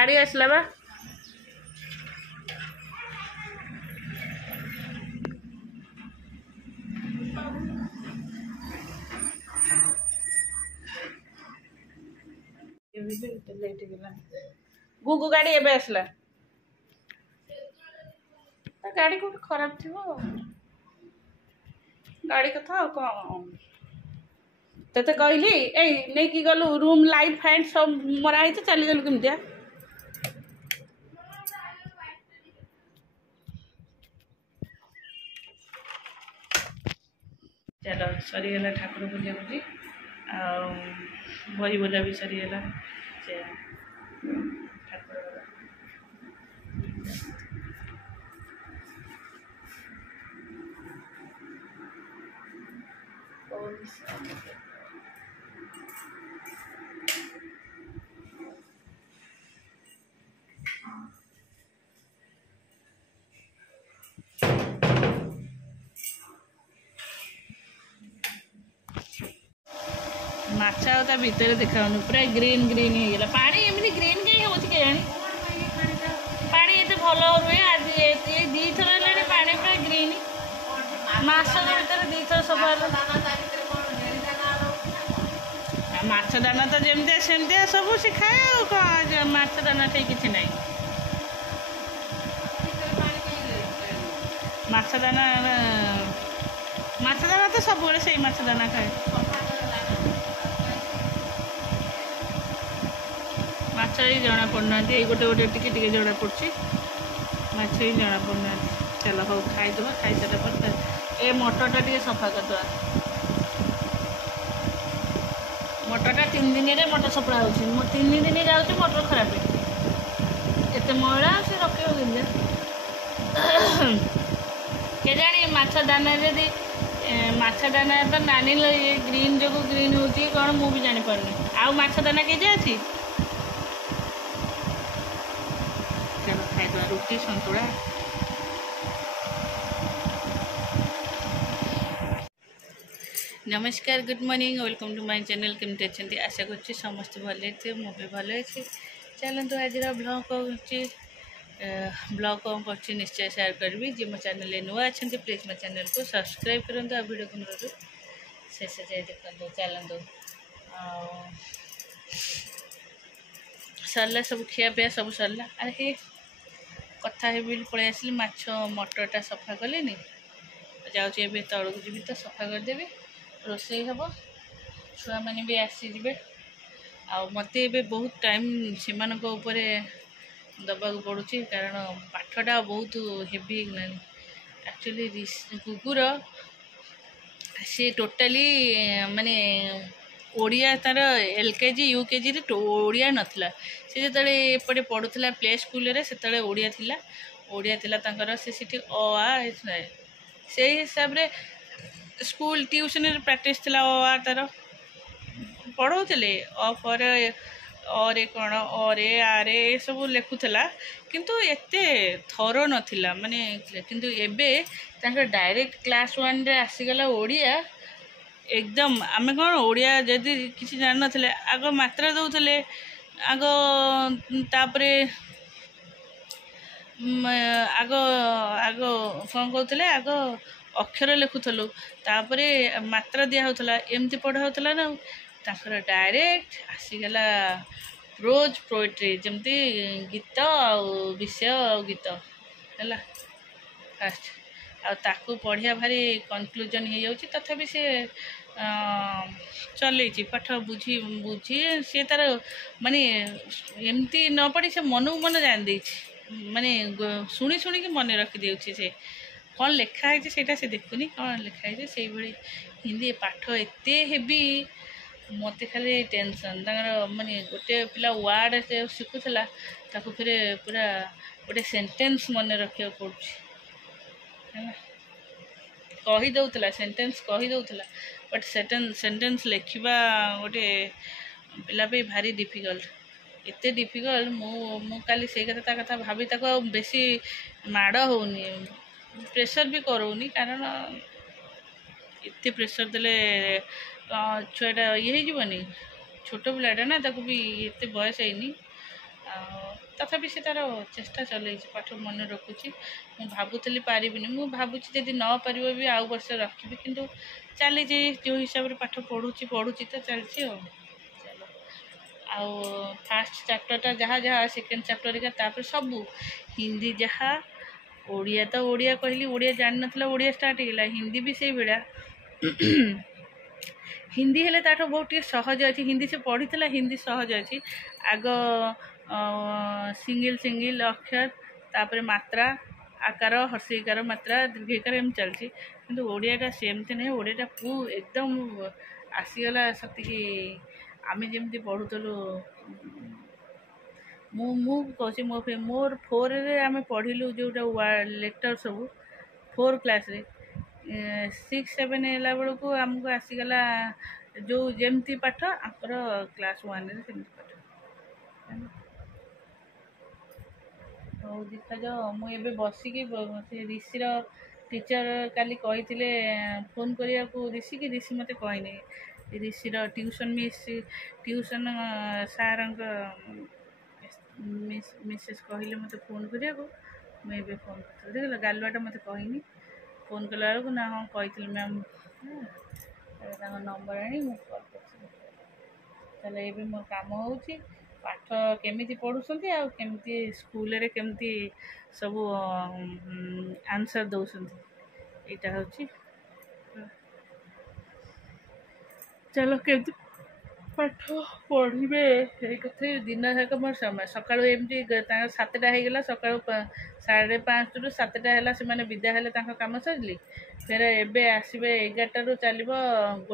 गाड़ी आसला बा गुगु गाड़ी एबे आसला गाड़ी को खराब थी गाड़ी कथा कौन ते कहली ए नहीं कि गलु रूम लाइट फाइट सब मराई तो चली गलु केमतिया चलो सरीगला ठाकुर पूजा पूजी बही बोला भी सरीगला ठाकुर माछा ता भीतर देखा पूरा ग्रीन ग्रीन हो गला पानी एमती ग्रीन कहीं हो जानी पानी ये भल हुए आज ये दी थर है पानी पूरा ग्रीन माछ भर दी थर सफा माछ दाना तो जमती सेमती सब सी खाए माछ दाना टे कि ना माछ दाना तो सब से माछ दाना खाए माछ ही जना पड़ना गोटे गोटे टिके जना पड़ी माछ ही जना पड़ना चलो हो खाईद खाई सारा ए मटरटा टे सफा करदे मटरटा 3 दिन में मटर सफा हो 3 दिन जाऊँ मटर खराब एत मैला से रखे के जानी माछ दाना जदि माछ दाना तो नानी ये ग्रीन जो ग्रीन हो कौन मु भी जानी पारनी आउ माछ दाना के अच्छी चलो खाईद रुटी संतुला नमस्कार good morning welcome to my channel केमती अच्छे आशा कर समस्त भले थे मु भी भल अच्छी चलते आज ब्लॉग ब्लॉग कौन कर निश्चय शेयर करी जी मो चैनल नुआ अच्छा प्लीज मो चैनल को सब्सक्राइब करूँ आ वीडियो को शेष जाए देखते चलते सरला सब खियापिया सब सरला अरे कथा है पलि आसली माछ मटरटा सफा कले जाऊँगी तौक जी तो सफा करदेवी रोसई हम छुआ मैंने भी आसीजे आ मत बहुत टाइम से दबा पड़ू कारण पाठटा बहुत हेवी एक्चुअली गुगुर सी टोटाली माने ओडिया तार LKG UKG रे ओडिया नथिला से जतले एपटे पढ़ुला प्ले स्कूल रे सेतले ओडिया थिला तांकर से सिटी अ आ से हिसाब रे स्कूल ट्यूशन रे प्रैक्टिस थिला अ आ तार पढ़ौले अ फर अरे कौन अरे आरे सब लिखुला किंतु एते थर नथिला माने किंतु एबे तांकर डायरेक्ट क्लास 1 रे आसीगला ओडिया एकदम आमे कौन ओडिया जदि किसी जान नथिले आग मात्रा दउथले आग तापरे आग आग कौन कहते आग अक्षर लिखुलु तापरे मात्रा दिया होता एमती पढ़ा होता ना तांकर डायरेक्ट आसीगला प्रोज पोएट्री जमती गीत आ विषय आ गीत है फास्ट आकु पढ़िया भारी कनक्लूजन हो जाऊँगी तथापि से चलई पाठ बुझी बुझी सी तार माने एमती न पढ़ी से मन को मन जान दे माने शुणी शुणी मन रखिदे से कौन लिखाई से देखुनी कौन लिखाई से भाई हिंदी पाठ एते हेवी मत खाली टेंशन माने गोटे पिला वार्ड से शिखुला ताको फिर पूरा गोटे सेंटेंस मन रखा पड़े कहीदला सेंटेंस कहीदला बट सेंटेंस लिखा गोटे पिला भारी डिफिकल्ट एते डिफिकल्ट मु काली से कथा भाभी ताको बेसी माड़ होनी प्रेशर भी करोनी कारण एते प्रेशर देले छुआटा ये होनी छोट पिलाटा ना ताको भी एते बयस है तथापि से तार चेष्टा चल पाठ मन रखुची मु भावुली पारिनी मु भावुची जदि न पार भी आउ वर्ष रखी किंतु चली जो हिसाब से पाठ पढ़ुची तो चलती आउ फास्ट चैप्टर जहाँ जहाँ सेकेंड चैप्टर का तापर सब हिंदी जहाँ ओडिया तो ओडिया कहली ओडिया जान नथला ओडिया स्टार्ट होगा हिंदी भी से भाया हिंदी हेले ताठो बहुत सहज अच्छी हिंदी से पढ़ी हिंदी सहज अच्छी आग सिंगल सिंगल अक्षर तापर मात्रा आकार हर्षिकार मात्रा दीर्घिकार एम चलती किंतु ओडियाटा सेमती नहीं ओडियाटा एकदम आसीगला सती आम जमी पढ़ुलु मुझे मोर 4 रे आम पढ़िलु जोटा लेटर सब 4 क्लास रे 6 7 है बेलू आमको आसीगला जो जमती पाठ आपर क्लास 1 रे सेमती पाठ हौ देखा जाओ मुझे बसिकी ऋषिर टीचर काली कही फोन करने को ऋषि की ऋषि मत कहनी ऋषिर ट्यूशन ट्यूशन सार मिसेस कहले मत फोन करिया को मुझे फोन कर देख गालुआटा मत कहनी फोन कला बेलू ना हाँ कही मैम नंबर आनी कल कर ये मोर कम हो पाठ केमिति पढ़ुछंती आ केमिति स्कूल रे केमिति सब आंसर दौरान यहाँ हूँ चलो केमिति पाठ पढ़े ये कथे दिन जाक मोर समय सका एमती 7टा होगला सका 5:30 ରୁ 7टा है से विदा हेले कम सजली फिर एबे आसबे 11टा ରୁ चलो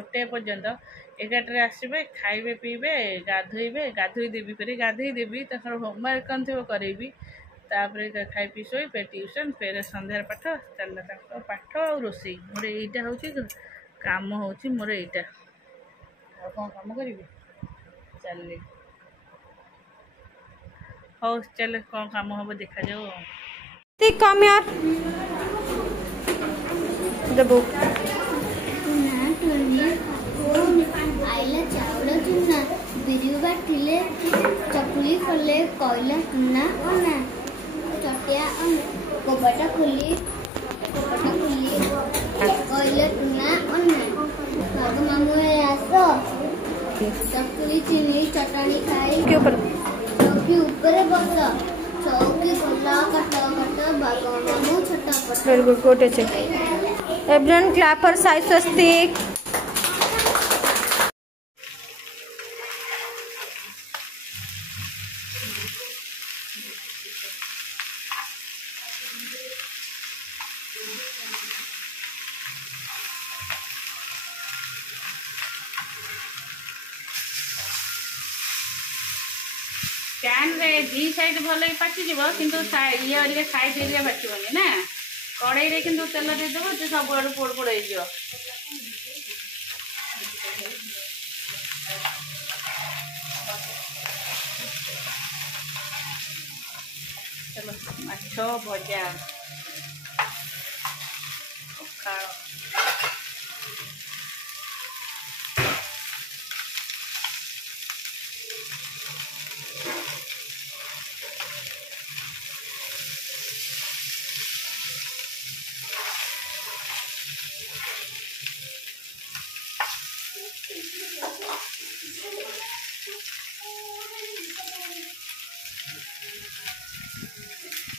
1 पर्यंत 11टारे आसबे खाइबे पीबे गाधोइबे गाधोई देवी फिर गाधोई देवी तर होमवर्क कौन थो करेबी तापर खाई पी शोई फिर ट्यूशन फिर संध्यार पाठ चलला पाठ और रोषे मोर यहीटा हूँ काम हूँ मोर यहीटा कौन कम करी चल हौ चल कौन काम हम देखा जाओ कम यार द बुक आइला चावल चुना बिरु बाटिले चकुली खोले कोइला चुना ओना चटिया कपटा खुली कोइला चुना ओना बाबू मामू आसो चकुली चीनी चटनी खाई के ऊपर चौकी ऊपर बस चौकी गोला कट बाबू मामू छोटा पट वेरी गुड गोटे check everyone clap for Sai Swastik कैन रे दी साइड भल पाचिज किंतु ये साइड एरिया बाटबनी ना कड़ई रे किंतु तेल देदेव तो सब आड़ पोड़ पोड़ हो चलो माछ भजा पखाड़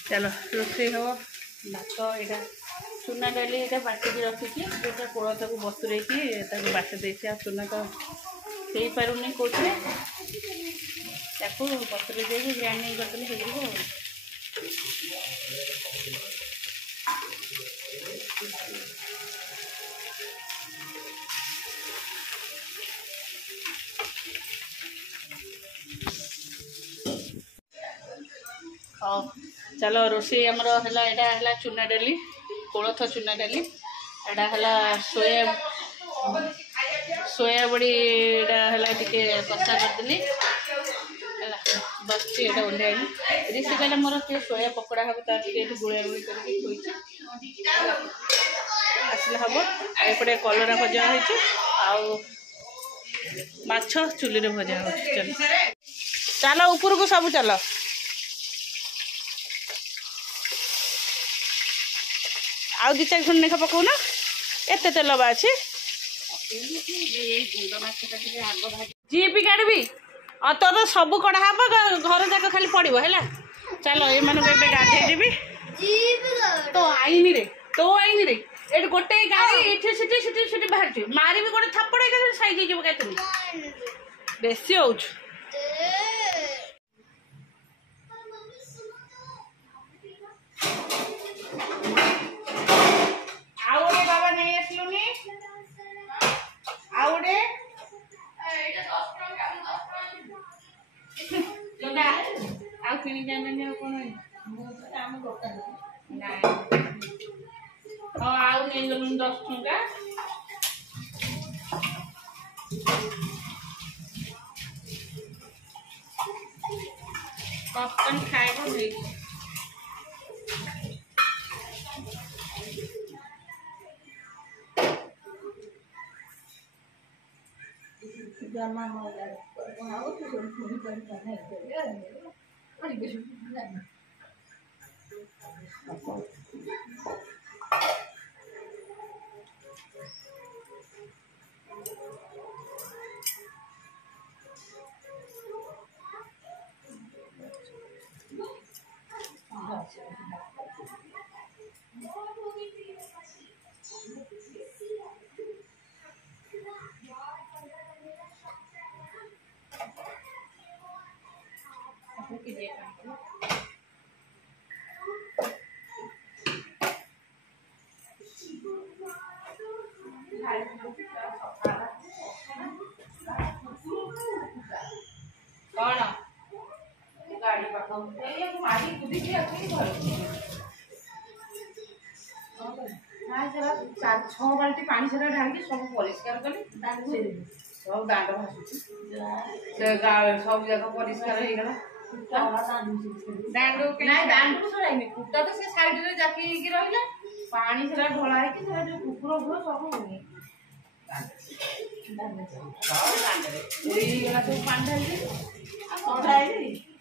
चलो रोषे हम भात यहाँ चूना डाली ये बाटिकी रखी जोटा कोलथ को बतुरे बाट दे चूना तो हो पारे कौटे बतुरे दे ग्राइंडिंग करदेले हो हाँ चलो रोषे आमर है चूना डाली कोलथ चूना डाली यहाँ सोया बड़ी है टे कषा करदेली बस ये ओह्लैली ऋषि कहला मोर सोया पकड़ा हम तो गुड़ा गुड़ी कर आसला हम एपटे कलरा भजा हो माछ चुली भजा हो चलो चलो ऊपर को सब चलो आउ 2-4 खंड लेखा पकाउना एते तेल बा अछि जीपी काटबी तो सब कड़ा हम घर जाक खाली पड़ो है चलो ये गाधे देवी तो आईन रे ये गोटे गाड़ी ये बाहर मारी भी गोटे थप्पड़ साइज हो बेसी हो बाबा नहीं आसलुनी आउडे आउ किणी जाने कौन आउ नहीं गलुन 10 टंका पॉपकॉर्न खाएगा नहीं जमा हो जाए कौन गाड़ी पाखा मारी बुद्धि की अपनी घर चार 6 बाल्टी पानी से ढाल के सब परिष्कार कली सब दांड भासुची से सब जगह परिष्कार हो गला दांड नहीं दांड को सराइनी कुत्ता तो से साइड रे जाकी की रहिला पानी से ढोला है कि से कुकुर गुरो सब होनी दांड रे ओई गला सब पानी ढाल दे आ ढाई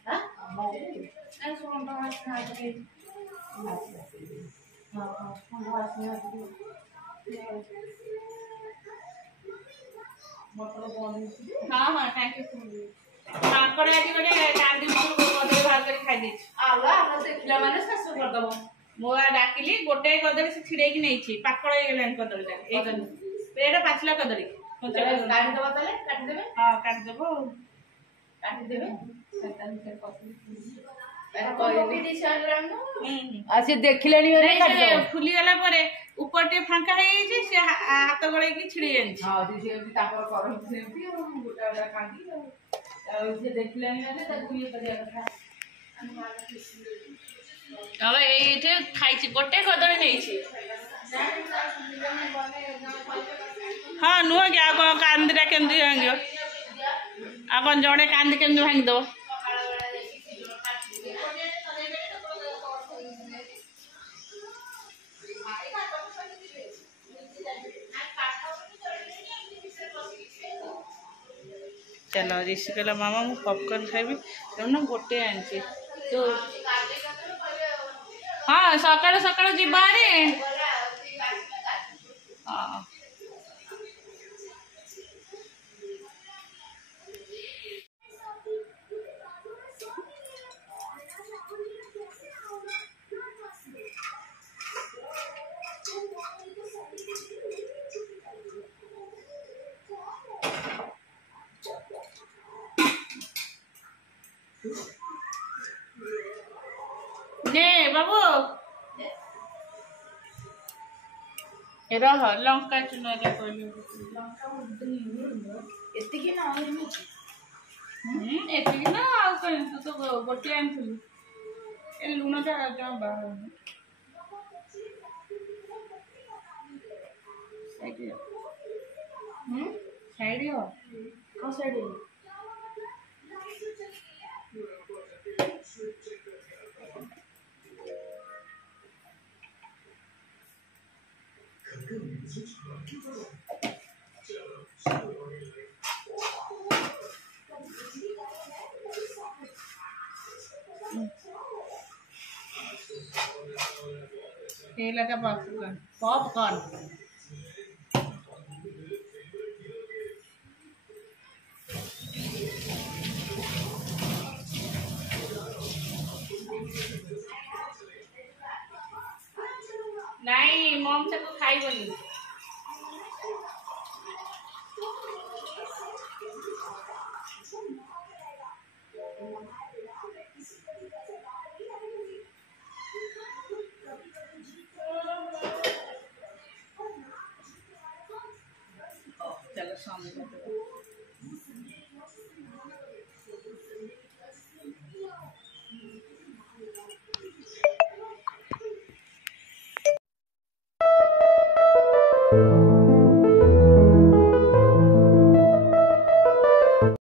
हां नहीं सुन तो हाथ खा के हां हां वास में मोटर बंद हां हां थैंक यू माकड़ आज गोटे कांदी कदली बाहर कर खाई दे आला हम देखला माने सासु कर दबो मोआ डाकिली गोटे कदली से छिड़े की नहीं छी पाकड़ हो गेलन कदलीटा एक पेड़ पाचला कदली काट दबा तले काट देबे हां काट देबो काट देबे सेटा से पकड़ी देखिले फुली गला परे ऊपर टे फांका है से हाथ गड़े की छिड़ी जानी हां से तापर करम सेमती गोटा गोटा कांदी से देखिले नहीं ताकू ये करिया कथा अब एठे खाइछि गोटे कदली नहीं छी हां नुह के आगो कांदरा केंदी भांगियो आगो जणे कांदी केंदी भांगी दो चलो ऋषि कहला मामा मु पॉपकॉर्न खाइबी ना गोटे आनी तो हाँ सकाल सकाल जीवारे हाँ ने बाबू रह लंका चुना रे कहली लंका एति कि ना एति कि ना आ कहीं तू तो गोटे आनथु ए लुण टा जा बाहर साइड हो को साइड हो वनीला का पॉपकॉर्न पॉपकॉर्न। नहीं मॉम से तो खाई बनी। चलो सामने